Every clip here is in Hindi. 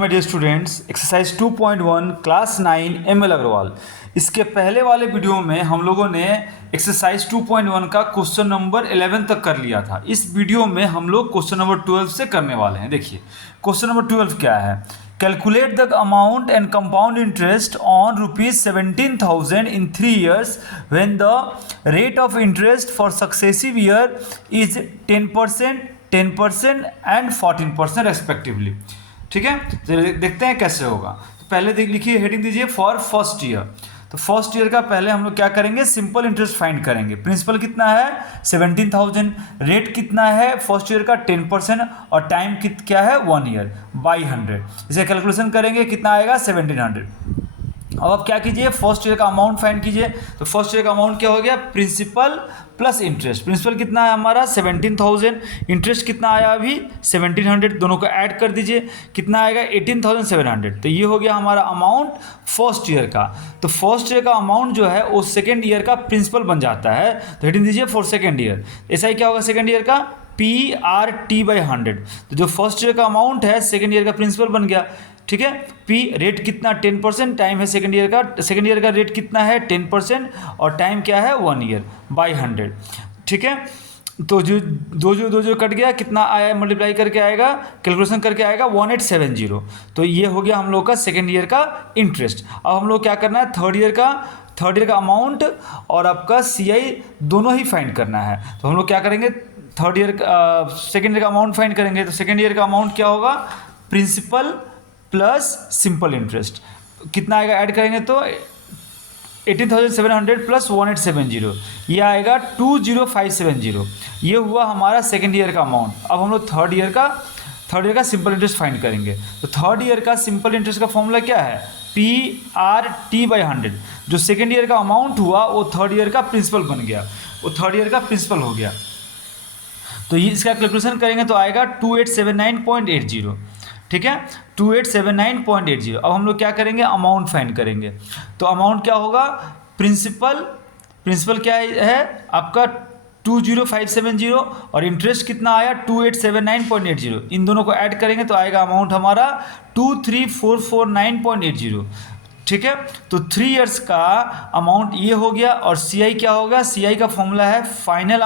My dear students, exercise 2.1 class 9 ML Agarwal. इसके पहले वाले वीडियो में हम लोगों ने एक्सरसाइज 2.1 का क्वेश्चन नंबर 11 तक कर लिया था। इस वीडियो में हम लोग क्वेश्चन नंबर 12 से करने वाले हैं। देखिए क्वेश्चन नंबर 12 क्या है। Calculate the amount and compound interest on ₹17,000 in 3 years when the rate of interest for successive year is 10%, 10% and 14% respectively. ठीक है, तो देखते हैं कैसे होगा। तो पहले देख लिखिए, हेडिंग दीजिए फॉर फर्स्ट ईयर। तो फर्स्ट ईयर का पहले हम लोग क्या करेंगे, सिंपल इंटरेस्ट फाइंड करेंगे। प्रिंसिपल कितना है 17,000, रेट कितना है फर्स्ट ईयर का 10% और टाइम क्या है 1 ईयर बाई 100। इसे कैलकुलेशन करेंगे, कितना आएगा 1700। अब आप क्या कीजिए, फर्स्ट ईयर का अमाउंट फाइंड कीजिए। तो फर्स्ट ईयर का अमाउंट क्या हो गया, प्रिंसिपल प्लस इंटरेस्ट। प्रिंसिपल कितना है हमारा 17,000, इंटरेस्ट कितना आया अभी 1700, दोनों को ऐड कर दीजिए, कितना आएगा 18,700। तो ये हो गया हमारा अमाउंट फर्स्ट ईयर का। तो फर्स्ट ईयर का अमाउंट जो है वो सेकेंड ईयर का प्रिंसिपल बन जाता है। तो हेडिंग दीजिए फॉर सेकेंड ईयर। ऐसा ही क्या होगा सेकेंड ईयर का PRT/100। तो जो फर्स्ट ईयर का अमाउंट है सेकेंड ईयर का प्रिंसिपल बन गया। ठीक है, पी रेट कितना 10%, टाइम है सेकेंड ईयर का रेट कितना है 10% और टाइम क्या है 1 ईयर बाई 100। ठीक है, तो जो दो कट गया, कितना आया मल्टीप्लाई करके आएगा, कैलकुलेशन करके आएगा 1870। तो ये हो गया हम लोग का सेकेंड ईयर का इंटरेस्ट। अब हम लोग क्या करना है, थर्ड ईयर का अमाउंट और आपका CI दोनों ही फाइंड करना है। तो हम लोग क्या करेंगे, सेकेंड ईयर का अमाउंट फाइंड करेंगे। तो सेकेंड ईयर का अमाउंट क्या होगा, प्रिंसिपल प्लस सिंपल इंटरेस्ट। कितना आएगा ऐड करेंगे तो 18,700 प्लस 1870, ये आएगा 20,570। ये हुआ हमारा सेकेंड ईयर का अमाउंट। अब हम लोग थर्ड ईयर का सिंपल इंटरेस्ट फाइंड करेंगे। तो थर्ड ईयर का सिंपल इंटरेस्ट का फॉर्मूला क्या है, PRT/100। जो सेकेंड ईयर का अमाउंट हुआ वो थर्ड ईयर का प्रिंसिपल बन गया, वो थर्ड ईयर का प्रिंसिपल हो गया। तो ये इसका कैलकुलेशन करेंगे तो आएगा 2879.80। ठीक है, 2879.80। अब हम लोग क्या करेंगे, अमाउंट फाइंड करेंगे। तो अमाउंट क्या होगा, प्रिंसिपल क्या है आपका 20,570 और इंटरेस्ट कितना आया 2879.80। इन दोनों को ऐड करेंगे तो आएगा अमाउंट हमारा 23,449.80। ठीक है, तो 3 इयर्स का अमाउंट ये हो गया। और CI क्या होगा, CI का फॉर्मूला है final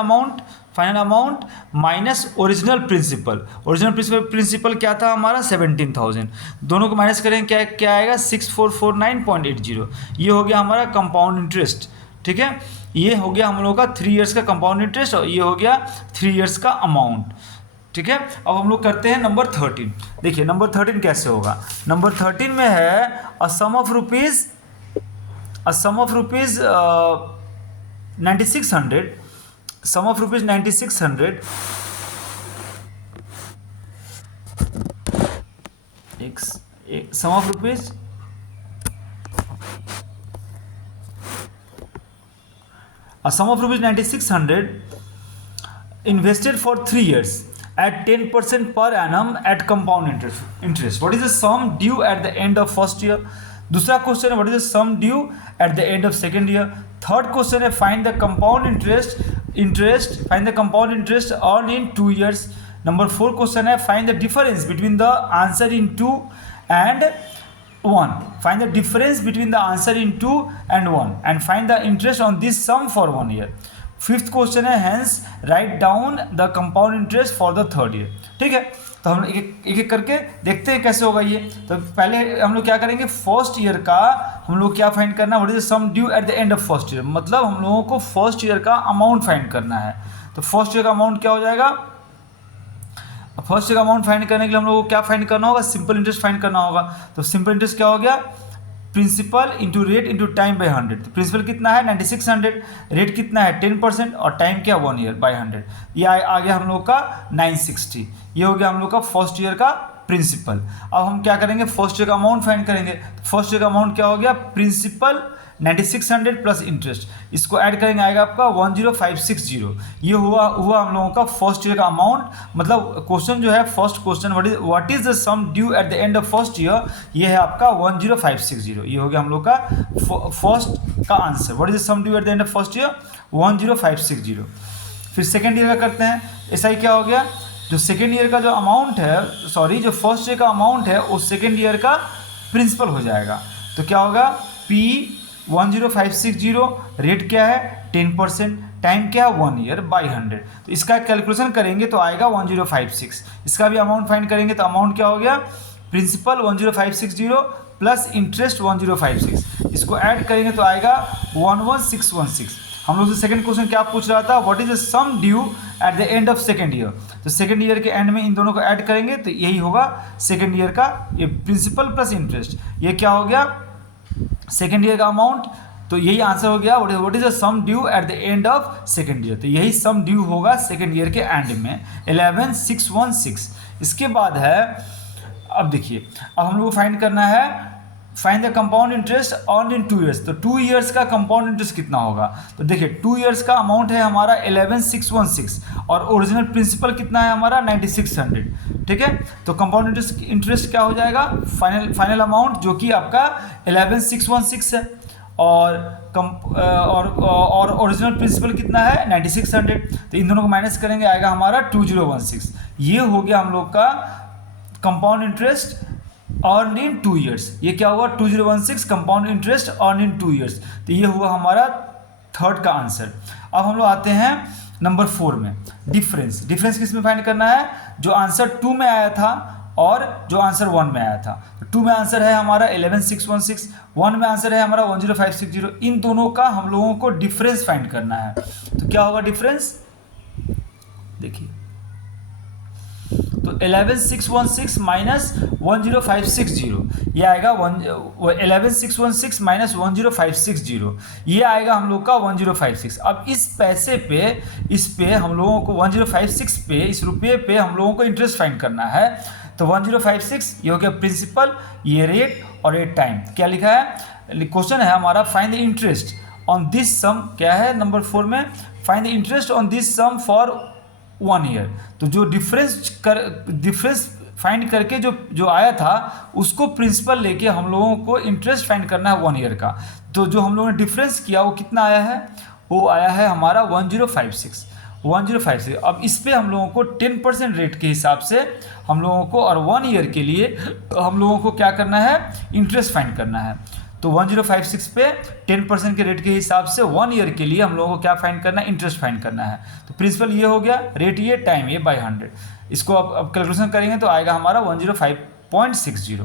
amount minus original principal. Original principal क्या था हमारा 17,000, दोनों को माइनस करेंगे क्या आएगा 6,449.80। ये हो गया हमारा कंपाउंड इंटरेस्ट। ठीक है, ये हो गया हम लोग का 3 इयर्स का कंपाउंड इंटरेस्ट और ये हो गया 3 इयर्स का अमाउंट। ठीक है, अब हम लोग करते हैं नंबर 13। देखिए नंबर 13 कैसे होगा। नंबर 13 में है अ सम of rupees 9600, sum of rupees 9600, sum of rupees a sum of rupees 9600 invested for 3 years at 10% per annum at compound interest. What is the sum due at the end of first year? दूसरा क्वेश्चन है what is the sum due at the end of second year. Third question है find the compound interest earn in 2 years। Number 4 question है find the difference between the answer in 2 and 1। Find the difference between the answer in 2 and 1 and find the interest on this sum for 1 year। Fifth question है hence write down the compound interest for the third year. ठीक है, तो हम एक करके देखते हैं कैसे होगा ये। तो पहले हम लोग क्या करेंगे, फर्स्ट ईयर का हम लोग क्या फाइंड करना है, what is the sum due at the end of first year. मतलब हम लोगों को फर्स्ट ईयर का अमाउंट फाइंड करना है। तो फर्स्ट ईयर का अमाउंट क्या हो जाएगा, फर्स्ट ईयर का अमाउंट फाइंड करने के लिए हम लोगों को क्या फाइंड करना होगा, सिंपल इंटरेस्ट फाइंड करना होगा। तो सिंपल इंटरेस्ट क्या हो गया, principal into rate into time by 100। तो प्रिंसिपल कितना है 9600, रेट कितना है 10% और टाइम क्या 1 ईयर बाई 100। ये आ गया हम लोग का 960। ये हो गया हम लोग का फर्स्ट ईयर का प्रिंसिपल। अब हम क्या करेंगे, फर्स्ट ईयर का अमाउंट फाइंड करेंगे। तो फर्स्ट ईयर का अमाउंट क्या हो गया, प्रिंसिपल 9600 प्लस इंटरेस्ट, इसको ऐड करेंगे आएगा आपका 10560। ये हुआ हम लोगों का फर्स्ट ईयर का अमाउंट। मतलब क्वेश्चन जो है first question what is the sum due at the end of first year, ये है आपका 10560। ये हो गया हम लोग का फर्स्ट का answer. What is the sum due at the end of first year 10560। फिर सेकेंड ईयर का करते हैं, ऐसा ही क्या हो गया जो सेकेंड ईयर का जो अमाउंट है, सॉरी जो फर्स्ट ईयर का अमाउंट है वो सेकेंड ईयर का प्रिंसिपल हो जाएगा। तो क्या होगा, P10560, रेट क्या है 10%, टाइम क्या है 1 ईयर बाई 100। तो इसका कैलकुलेशन करेंगे तो आएगा 1056। इसका भी अमाउंट फाइंड करेंगे तो अमाउंट क्या हो गया, प्रिंसिपल 10560 प्लस इंटरेस्ट 1056, इसको ऐड करेंगे तो आएगा 11616। हम लोग से सेकंड क्वेश्चन क्या पूछ रहा था, what is the sum due at the end of second year. तो सेकंड ईयर के एंड में इन दोनों को ऐड करेंगे तो यही होगा सेकंड ईयर का ये प्रिंसिपल प्लस इंटरेस्ट। ये क्या हो गया, सेकंड ईयर का अमाउंट। तो यही आंसर हो गया, what is the sum due at the end of second year. तो यही सम ड्यू होगा सेकंड ईयर के एंड में 11616। इसके बाद है, अब देखिए, अब हम लोग को फाइंड करना है find the compound interest earn in 2 years. तो 2 ईयर्स का कंपाउंड इंटरेस्ट कितना होगा। तो देखिए 2 ईयर्स का अमाउंट है हमारा 11616 और ओरिजिनल प्रिंसिपल कितना है हमारा 9600, ठीक है। तो कंपाउंड इंटरेस्ट क्या हो जाएगा, फाइनल अमाउंट जो कि आपका 11616 है और ओरिजिनल प्रिंसिपल कितना है 9600। तो इन दोनों को माइनस करेंगे आएगा हमारा 2016। ये हो गया हम लोग का compound interest earn in 2 years. ये क्या हुआ 2016 compound interest earn in 2 years. तो ये हुआ हमारा थर्ड का आंसर। अब हम लोग आते हैं नंबर 4 में, डिफरेंस। डिफरेंस किस में फाइंड करना है, जो आंसर 2 में आया था और जो आंसर 1 में आया था। 2 में आंसर है हमारा 11616, 1 में आंसर है हमारा 10560। इन दोनों का हम लोगों को डिफरेंस फाइंड करना है। तो क्या होगा डिफरेंस, देखिए, तो 11616 माइनस 10560 ये आएगा 11616 माइनस 10560 ये आएगा हम लोग का 1056। अब इस पैसे पे, इस पे हम लोगों को 1056 पे, इस रुपये पे हम लोगों को इंटरेस्ट फाइंड करना है। तो 1056 ये हो गया प्रिंसिपल, ये रेट और ये टाइम। क्या लिखा है, क्वेश्चन है हमारा find the interest on this sum, क्या है नंबर 4 में, find the interest on this sum for 1 year. तो जो डिफरेंस फाइंड करके जो आया था उसको प्रिंसिपल लेके हम लोगों को इंटरेस्ट फाइंड करना है 1 ईयर का। तो जो हम लोगों ने डिफरेंस किया वो कितना आया है, वो आया है हमारा 1056। अब इस पे हम लोगों को 10% रेट के हिसाब से हम लोगों को, और 1 ईयर के लिए हम लोगों को क्या करना है, इंटरेस्ट फाइंड करना है। तो 1056 पे 10% के रेट के हिसाब से 1 ईयर के लिए हम लोगों को क्या फाइंड करना है, इंटरेस्ट फाइंड करना है। तो प्रिंसिपल ये हो गया, रेट ये, टाइम ये बाई 100। इसको अब कैलकुलेशन करेंगे तो आएगा हमारा 105.60।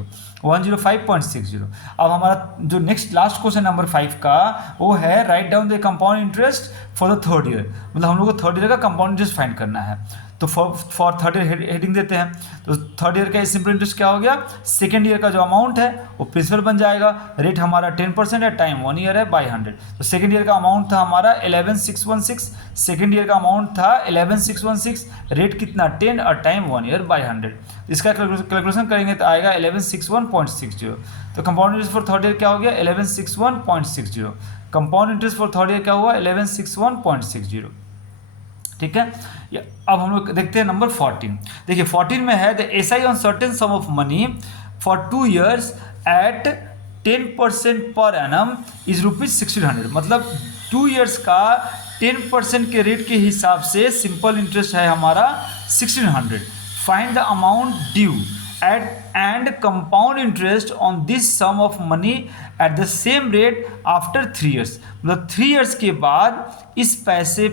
अब हमारा जो नेक्स्ट लास्ट क्वेश्चन नंबर 5 का वो है right down the compound interest for the third year. मतलब हम लोग को थर्ड ईयर का कंपाउंड इंटरेस्ट फाइंड करना है। तो फॉर थर्ड ईयर हेडिंग देते हैं। तो थर्ड ईयर का सिंपल इंटरेस्ट क्या हो गया, सेकेंड ईयर का जो अमाउंट है वो प्रिंसिपल बन जाएगा, रेट हमारा 10% है, टाइम 1 ईयर है बाई 100। तो सेकेंड ईयर का अमाउंट था हमारा 11616, सेकेंड ईयर का अमाउंट था 11616, रेट कितना 10 और टाइम 1 ईयर बाई 100। इसका कैलकुलेशन करेंगे तो आएगा 1161.60। तो compound interest for third year क्या हो गया 1161.60। Compound interest for third year क्या हुआ 1161.60, ठीक है। अब हम लोग देखते हैं नंबर 14। देखिए 14 में है the SI on certain sum of money for 2 years at 10% per annum is ₹1600। मतलब 2 ईयर्स का 10% के रेट के हिसाब से सिंपल इंटरेस्ट है हमारा 1600। Find the amount due and compound interest on this sum of money at the same rate after 3 years. मतलब 3 ईयर्स के बाद इस पैसे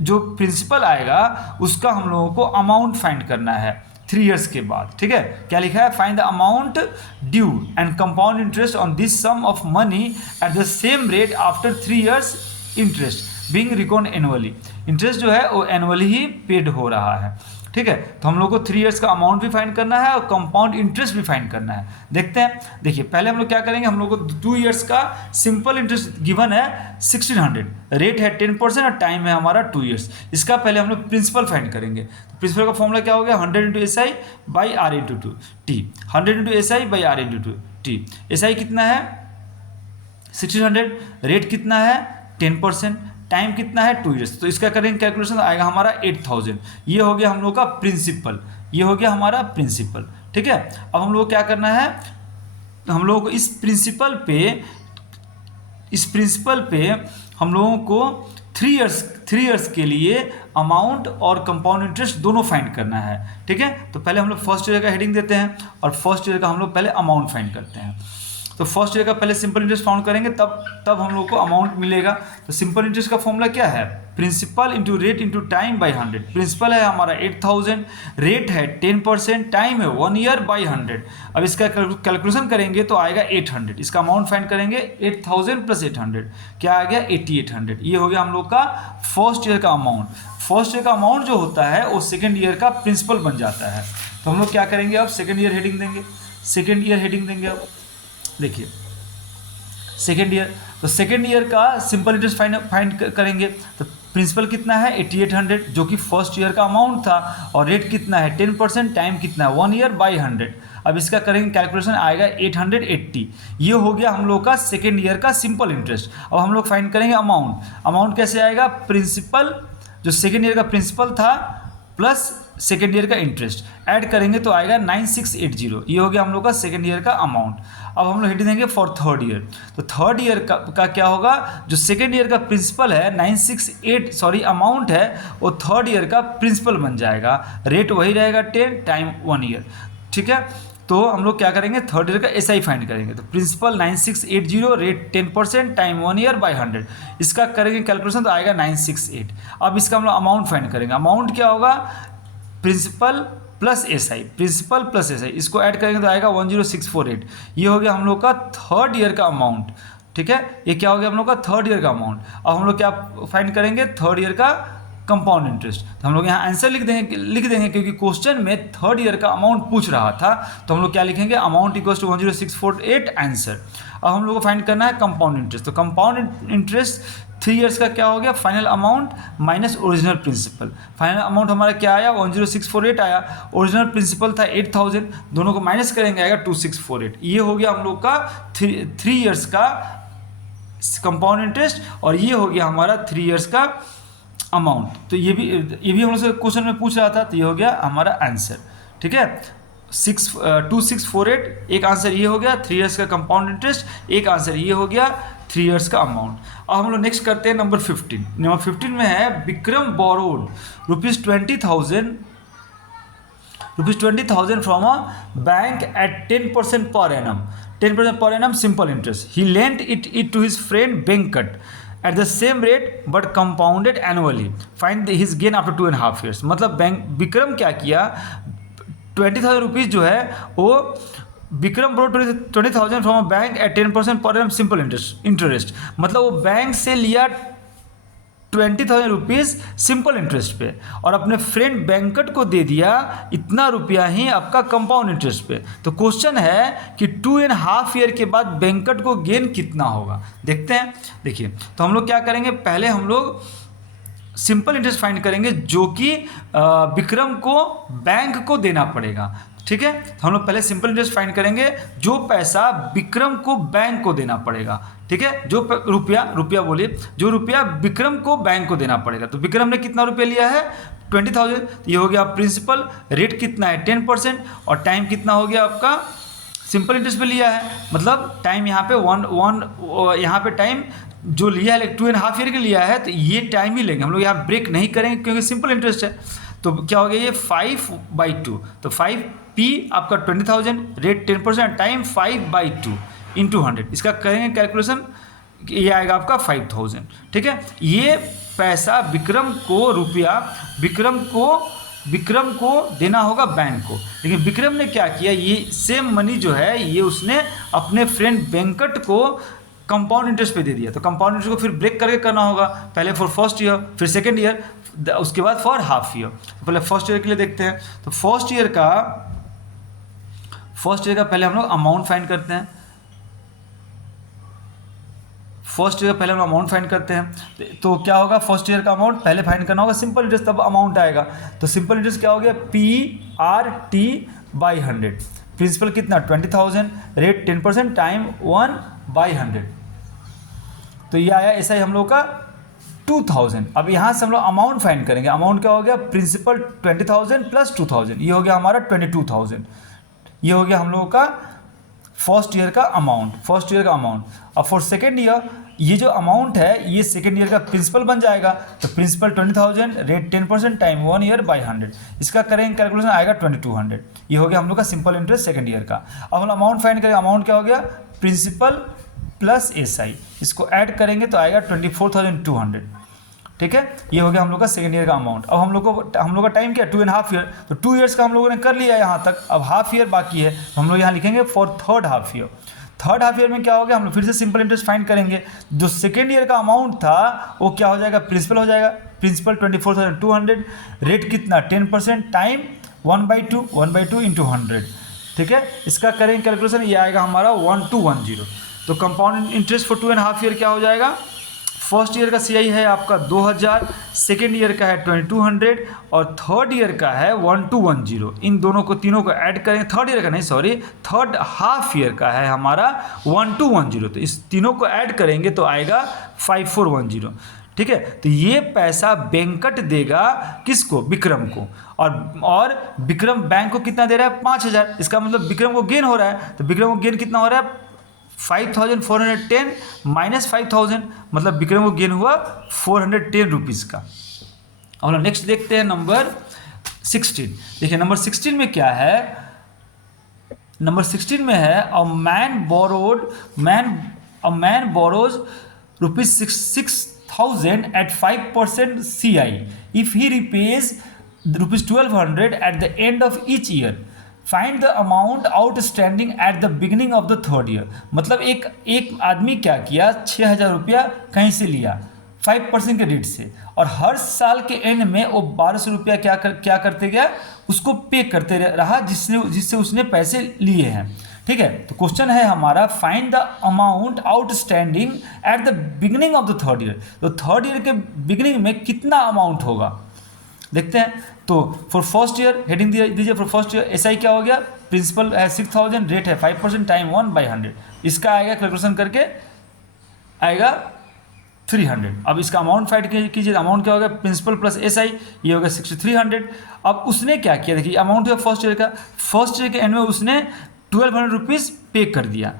जो प्रिंसिपल आएगा उसका हम लोगों को अमाउंट फाइंड करना है 3 ईयर्स के बाद, ठीक है। क्या लिखा है, find the amount due and compound interest on this sum of money at the same rate after 3 years, interest being reckoned annually. Interest जो है वो एनुअली ही पेड हो रहा है, ठीक है। तो हम लोग को 3 ईयर्स का अमाउंट भी फाइंड करना है और कंपाउंड इंटरेस्ट भी फाइंड करना है। देखते हैं, देखिए पहले हम लोग क्या करेंगे, हम लोग को 2 ईयर्स का सिंपल इंटरेस्ट गिवन है 1600, रेट है 10% और टाइम है हमारा 2 ईयर्स। इसका पहले हम लोग प्रिंसिपल फाइंड करेंगे। तो प्रिंसिपल का फॉर्मूला क्या हो गया 100 × SI by R × 2T। 100 × SI by R × 2T। SI कितना है 1600, रेट कितना है 10%, टाइम कितना है 2 ईयर्स। तो इसका करेंगे कैलकुलेशन आएगा हमारा 8000। ये हो गया हम लोग का प्रिंसिपल, ये हो गया हमारा प्रिंसिपल, ठीक है। अब हम लोग क्या करना है, हम लोगों को इस प्रिंसिपल पे हम लोगों को 3 ईयर्स के लिए अमाउंट और कंपाउंड इंटरेस्ट दोनों फाइंड करना है, ठीक है। तो पहले हम लोग फर्स्ट ईयर का हेडिंग देते हैं और फर्स्ट ईयर का हम लोग पहले अमाउंट फाइंड करते हैं। तो फर्स्ट ईयर का पहले सिंपल इंटरेस्ट फाउंड करेंगे, तब हम लोग को अमाउंट मिलेगा। तो सिंपल इंटरेस्ट का फॉर्मूला क्या है, principal into rate into time by 100। Principal है हमारा 8000, रेट है 10%, टाइम है 1 ईयर बाई 100। अब इसका कैलकुलेशन करेंगे तो आएगा 800। इसका अमाउंट फाइंड करेंगे 8000 प्लस 800, क्या आ गया 8800। ये हो गया हम लोग का फर्स्ट ईयर का अमाउंट। फर्स्ट ईयर का अमाउंट जो होता है वो सेकेंड ईयर का प्रिंसिपल बन जाता है। तो हम लोग क्या करेंगे, अब सेकेंड ईयर हेडिंग देंगे। सेकेंड ईयर हेडिंग देंगे, अब देखिए सेकेंड ईयर, तो सेकेंड ईयर का सिंपल इंटरेस्ट फाइंड करेंगे। तो प्रिंसिपल कितना है 8800 जो कि फर्स्ट ईयर का अमाउंट था, और रेट कितना है 10%, टाइम कितना है 1 ईयर बाई 100। अब इसका करेंगे कैलकुलेशन, आएगा 880। ये हो गया हम लोग का सेकेंड ईयर का सिंपल इंटरेस्ट। अब हम लोग फाइंड करेंगे अमाउंट। अमाउंट कैसे आएगा, प्रिंसिपल जो सेकेंड ईयर का प्रिंसिपल था प्लस सेकेंड ईयर का इंटरेस्ट ऐड करेंगे तो आएगा 9680। ये हो गया हम लोग का सेकेंड ईयर का अमाउंट। अब हम लोग हेडिंग देंगे फॉर थर्ड ईयर। तो थर्ड ईयर का क्या होगा, जो सेकेंड ईयर का प्रिंसिपल है 968 अमाउंट है, वो थर्ड ईयर का प्रिंसिपल बन जाएगा। रेट वही रहेगा 10, टाइम 1 ईयर, ठीक है। तो हम लोग क्या करेंगे, थर्ड ईयर का एसआई फाइंड करेंगे। तो principal 9680, rate 10%, time 1 year by 100। इसका करेंगे कैलकुलेशन तो आएगा 968। अब इसका हम लोग अमाउंट फाइंड करेंगे। अमाउंट क्या होगा, principal plus SI, principal plus SI, इसको ऐड करेंगे तो आएगा 10648। ये हो गया हम लोग का थर्ड ईयर का अमाउंट, ठीक है। ये क्या हो गया हम लोग का थर्ड ईयर का अमाउंट। अब हम लोग क्या फाइंड करेंगे, थर्ड ईयर का कंपाउंड इंटरेस्ट। तो हम लोग यहाँ आंसर लिख देंगे क्योंकि क्वेश्चन में थर्ड ईयर का अमाउंट पूछ रहा था। तो हम लोग क्या लिखेंगे, अमाउंट इक्वल्स टू 10648 आंसर। अब हम लोग को फाइंड करना है कंपाउंड इंटरेस्ट। तो कंपाउंड इंटरेस्ट 3 ईयर्स का क्या हो गया, final amount minus original principal. Final amount हमारा क्या आया, 10648 आया। ओरिजिनल प्रिंसिपल था 8000, दोनों को माइनस करेंगे आएगा 2648। ये हो गया हम लोग का 3 ईयर्स का कंपाउंड इंटरेस्ट, और ये हो गया हमारा 3 ईयर्स का अमाउंट। तो ये भी हम लोग से क्वेश्चन में पूछ रहा था, तो ये हो गया हमारा आंसर, ठीक है। 2648 एक आंसर ये हो गया 3 ईयर्स का कंपाउंड इंटरेस्ट, एक आंसर ये हो गया 3 ईयर्स का अमाउंट। अब हम लोग नेक्स्ट करते हैं नंबर 15। नंबर 15 में है Vikram borrowed ₹20,000 from a bank at 10% per annum. 10% per annum simple interest. He lent it to his friend Venkat at the same rate but compounded annually. Find his gain after 2.5 years. मतलब बैंक विक्रम क्या किया, 20,000 रुपीज़ जो है वो Vikram borrowed 20,000 from a bank at 10% per annum simple interest. मतलब वो बैंक से लिया 20,000 रुपीज़ सिंपल इंटरेस्ट पे, और अपने फ्रेंड बैंकट को दे दिया इतना रुपया ही आपका कंपाउंड इंटरेस्ट पे। तो क्वेश्चन है कि 2.5 ईयर के बाद बैंकट को गेन कितना होगा, देखते हैं। देखिए, तो हम लोग क्या करेंगे, पहले हम लोग सिंपल इंटरेस्ट फाइंड करेंगे जो कि विक्रम को बैंक को देना पड़ेगा, ठीक है। तो हम लोग पहले सिंपल इंटरेस्ट फाइंड करेंगे जो पैसा विक्रम को बैंक को देना पड़ेगा, ठीक है। जो रुपया बोलिए, जो रुपया विक्रम को बैंक को देना पड़ेगा। तो विक्रम ने कितना रुपया लिया है 20,000, ये हो गया प्रिंसिपल। रेट कितना है 10%, और टाइम कितना हो गया आपका सिंपल इंटरेस्ट पे लिया है। मतलब टाइम यहाँ पे यहाँ पे टाइम जो लिया है 2.5 ईयर के लिया है, तो ये टाइम ही लेंगे हम लोग, यहाँ ब्रेक नहीं करेंगे क्योंकि सिंपल इंटरेस्ट है। तो क्या हो गया ये 5/2। तो 5p आपका 20,000, रेट 10%, टाइम 5/2 इंटू 100। इसका करेंगे कैलकुलेशन, ये आएगा आपका 5,000, ठीक है। ये पैसा विक्रम को देना होगा बैंक को, लेकिन विक्रम ने क्या किया, ये सेम मनी जो है ये उसने अपने फ्रेंड वेंकट को कंपाउंड इंटरेस्ट पे दे दिया। तो कंपाउंड इंटरेस्ट को फिर ब्रेक करके करना होगा, पहले फॉर फर्स्ट ईयर, फिर सेकेंड ईयर, उसके बाद फॉर हाफ ईयर। तो पहले फर्स्ट ईयर के लिए देखते हैं। तो फर्स्ट ईयर का पहले हम लोग अमाउंट फाइंड करते हैं। फर्स्ट ईयर का पहले हम अमाउंट फाइंड करते हैं। तो क्या होगा, फर्स्ट ईयर का अमाउंट पहले फाइंड करना होगा सिंपल इंटरेस्ट, तब अमाउंट आएगा। तो सिंपल इंटरेस्ट क्या हो गया, PRT/100। प्रिंसिपल कितना 20,000, रेट 10%, टाइम 1/100। तो ये आया ऐसा ही हम लोग का 2,000। अब यहाँ से हम लोग अमाउंट फाइंड करेंगे। अमाउंट क्या हो गया, प्रिंसिपल 20,000 प्लस 2,000, ये हो गया हमारा 22,000। ये हो गया हम लोगों का फर्स्ट ईयर का अमाउंट। अब फॉर सेकेंड ईयर ये जो अमाउंट है ये सेकेंड ईयर का प्रिंसिपल बन जाएगा। तो principal 20,000, rate 10% time 1 year by 100, इसका करेंगे कैलकुलेशन आएगा 2200। ये हो गया हम लोग का सिंपल इंटरेस्ट सेकेंड ईयर का। अब हम अमाउंट फाइंड करेंगे, अमाउंट क्या हो गया, प्रिंसिपल प्लस एसआई, इसको ऐड करेंगे तो आएगा 24,200। ठीक है, ये हो गया हम लोग का सेकेंड ईयर का अमाउंट। अब हम लोग का टाइम क्या है, 2.5 ईयर, तो 2 ईयर्स का हम लोगों ने कर लिया यहाँ तक। अब हाफ ईयर बाकी है, तो हम लोग यहाँ लिखेंगे for third half year. Third half year में क्या हो गया, हम लोग फिर से सिंपल इंटरेस्ट फाइंड करेंगे। जो सेकेंड ईयर का अमाउंट था वो क्या हो जाएगा, प्रिंसिपल हो जाएगा, प्रिंसिपल 24,200, रेट कितना 10% टाइम 1/2 इंटू 100। ठीक है, इसका करेंगे कैलकुलेशन, ये आएगा हमारा 1210। तो कंपाउंड इंटरेस्ट फॉर 2.5 ईयर क्या हो जाएगा, फर्स्ट ईयर का सीआई है आपका 2000, सेकेंड ईयर का है 2200 और थर्ड ईयर का है 1210। इन दोनों को तीनों को ऐड करेंगे, थर्ड ईयर का नहीं सॉरी, थर्ड हाफ ईयर का है हमारा 1210। तो इस तीनों को ऐड करेंगे तो आएगा 5410। ठीक है, तो ये पैसा बैंकट देगा किसको, विक्रम को। और विक्रम बैंक को कितना दे रहा है, 5000। इसका मतलब विक्रम को गेन हो रहा है। तो विक्रम को गेन कितना हो रहा है, 5410 माइनस 5000, मतलब विक्रम को गेन हुआ 410 रुपीज़ का। और नेक्स्ट देखते हैं नंबर 16। देखिए नंबर 16 में क्या है, नंबर 16 में है a man borrows ₹6,000 at 5% CI if he repays ₹1200 at the end of each year. Find the amount outstanding at the beginning of the third year. मतलब एक आदमी क्या किया, 6,000 रुपया कहीं से लिया 5% के रेट से, और हर साल के एंड में वो 1,200 रुपया क्या करते गया, उसको पे करते रहा जिससे उसने पैसे लिए हैं। ठीक है, तो क्वेश्चन है हमारा find the amount outstanding at the beginning of the third year. तो थर्ड ईयर के बिगिनिंग में कितना अमाउंट होगा, देखते हैं। तो फॉर फर्स्ट ईयर हेडिंग दीजिए, फॉर फर्स्ट ईयर एसआई क्या हो गया, प्रिंसिपल है 6,000, रेट है 5% टाइम 1/100, इसका आएगा कैलकुलेशन करके आएगा 300। अब इसका अमाउंट फाइंड कीजिए, अमाउंट क्या होगा, प्रिंसिपल प्लस एसआई, ये होगा 6,300। अब उसने क्या किया, देखिए अमाउंट है फर्स्ट ईयर का, फर्स्ट ईयर के एंड में उसने 1,200 रुपीज़ पे कर दिया।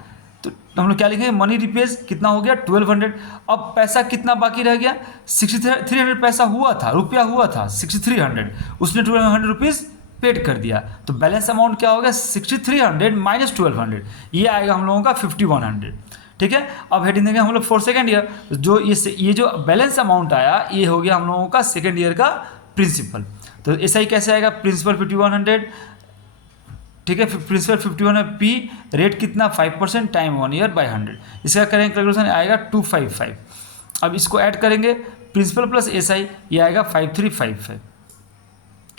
तो हम लोग क्या लिखेंगे, मनी रिपेज कितना हो गया 1,200। अब पैसा कितना बाकी रह गया, 6,300 पैसा हुआ था, रुपया हुआ था 6,300, उसने 1,200 रुपीज़ पेड कर दिया। तो बैलेंस अमाउंट क्या होगा, 6,300 माइनस 1,200, ये आएगा हम लोगों का 5,100। ठीक है, अब हेडिंग देंगे हम लोग फॉर सेकेंड ईयर। जो ये जो बैलेंस अमाउंट आया ये हो गया हम लोगों का सेकेंड ईयर का प्रिंसिपल। तो ऐसा ही कैसे आएगा, प्रिंसिपल 5,100, ठीक है, प्रिंसिपल 51 है, पी रेट कितना 5% टाइम 1 ईयर बाई 100, इसका करेंगे कैलकुलेशन आएगा 255। अब इसको ऐड करेंगे, प्रिंसिपल प्लस एसआई ये आएगा 5355,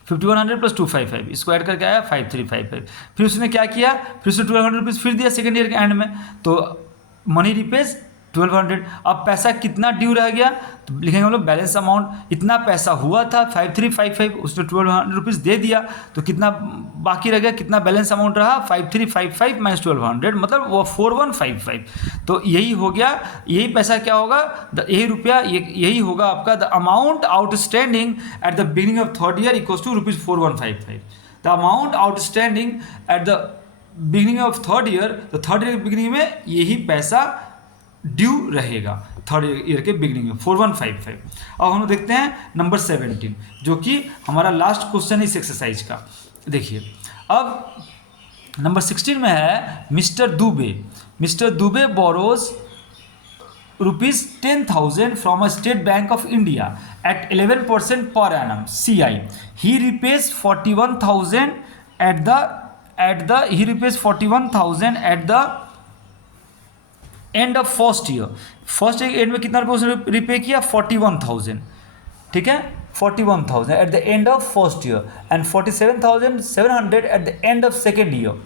5100 प्लस 255, इसको ऐड करके आया 5355। फिर उसने क्या किया, फिर उसने 1,200 रुपीज़ फिर दिया सेकेंड ईयर के एंड में, तो मनी रिपेज 1,200। अब पैसा कितना ड्यू रह गया, तो लिखेंगे हम लोग बैलेंस अमाउंट, इतना पैसा हुआ था 5355, उसने 1,200 रुपीज़ दे दिया, तो कितना बाकी रह गया, कितना बैलेंस अमाउंट रहा 5355 माइनस 1,200, मतलब वो 4155। तो यही हो गया, यही पैसा क्या होगा, यही रुपया यही होगा आपका the amount outstanding at the beginning of third year equals to ₹4155। The amount outstanding at the beginning of third year, तो थर्ड ईयर के बिगिनिंग में यही पैसा ड्यू रहेगा थर्ड ईयर के बिगिनिंग में 4155। अब हम लोग देखते हैं नंबर 17, जो कि हमारा लास्ट क्वेश्चन इस एक्सरसाइज का। देखिए अब नंबर 16 में है mister Dubey borrows ₹10,000 from a state bank of India at 11% per annum CI। He रिपेज 41,000 eight the end of first year and में कितना रुपये उसने रिपे किया 41,000। ठीक है, 41,000 eight the end of first year and 47,700 eight the end of second year.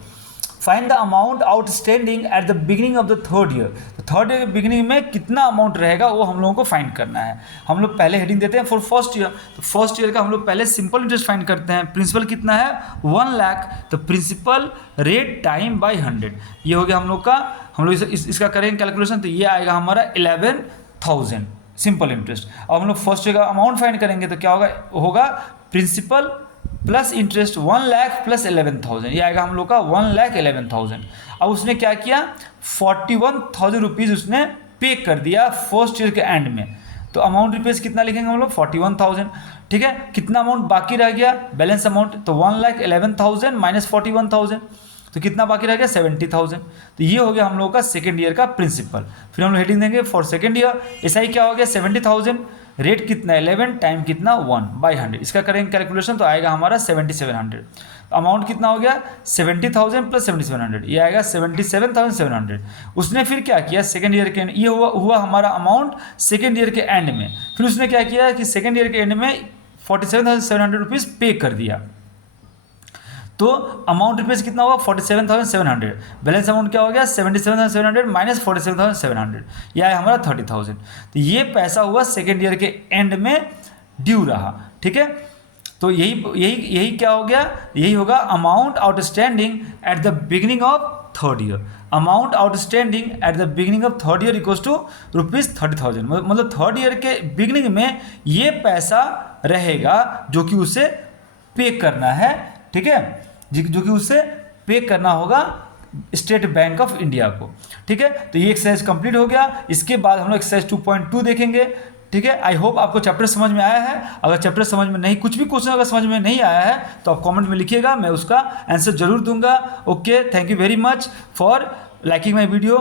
Find the amount outstanding at the beginning of the third year. तो थर्ड ईयर के बिगिनिंग में कितना अमाउंट रहेगा वो हम लोगों को फाइंड करना है। हम लोग पहले हेडिंग देते हैं फॉर फर्स्ट ईयर। तो फर्स्ट ईयर का हम लोग पहले सिंपल इंटरेस्ट फाइंड करते हैं। प्रिंसिपल कितना है 1 लाख, तो प्रिंसिपल रेट टाइम बाई 100, ये हो गया हम लोग का। हम लोग इसका करेंगे कैलकुलेशन, तो ये आएगा हमारा 11,000 सिंपल इंटरेस्ट। अब हम लोग फर्स्ट ईयर का अमाउंट फाइंड करेंगे, तो क्या होगा principal plus interest 1 lakh plus 11,000, ये आएगा हम लोग का 1,11,000। अब उसने क्या किया, 41,000 रुपीज़ उसने पे कर दिया फर्स्ट ईयर के एंड में। तो अमाउंट रुपीज़ कितना लिखेंगे हम लोग, 41,000। ठीक है, कितना अमाउंट बाकी रह गया बैलेंस अमाउंट, तो 1,11,000 माइनस 41,000, तो कितना बाकी रह गया 70,000। तो ये हो गया हम लोग का सेकेंड ईयर का प्रिंसिपल। फिर हम लोग हेडिंग देंगे फॉर सेकेंड ईयर, ऐसा ही क्या हो गया 70,000, रेट कितना 11, टाइम कितना 1/100, इसका करेंगे कैलकुलेशन तो आएगा हमारा 7,700। अमाउंट कितना हो गया 70,000 प्लस 7,700, ये आएगा 77,700। उसने फिर क्या किया सेकेंड ईयर के, ये हुआ हमारा अमाउंट सेकेंड ईयर के एंड में। फिर उसने क्या किया कि सेकेंड ईयर के एंड में 47,700 रुपीज़ पे कर दिया। तो अमाउंट रुपीज़ कितना होगा 47,700, बैलेंस अमाउंट क्या हो गया 77,700 माइनस 47,700, यह है हमारा 30,000। तो ये पैसा हुआ सेकेंड ईयर के एंड में ड्यू रहा। ठीक है, तो यही क्या हो गया, यही होगा amount outstanding at the beginning of third year. Amount outstanding at the beginning of third year equals to ₹30,000, मतलब थर्ड ईयर के बिगिनिंग में ये पैसा रहेगा जो कि उसे पे करना है। ठीक है, जो कि उससे पे करना होगा स्टेट बैंक ऑफ इंडिया को। ठीक है, तो ये एक्सरसाइज कंप्लीट हो गया। इसके बाद हम लोग एक्सरसाइज 2.2 देखेंगे। ठीक है, आई होप आपको चैप्टर समझ में आया है। अगर चैप्टर समझ में नहीं, कुछ भी क्वेश्चन अगर समझ में नहीं आया है तो आप कमेंट में लिखिएगा, मैं उसका आंसर जरूर दूंगा। Okay, thank you very much for liking my video.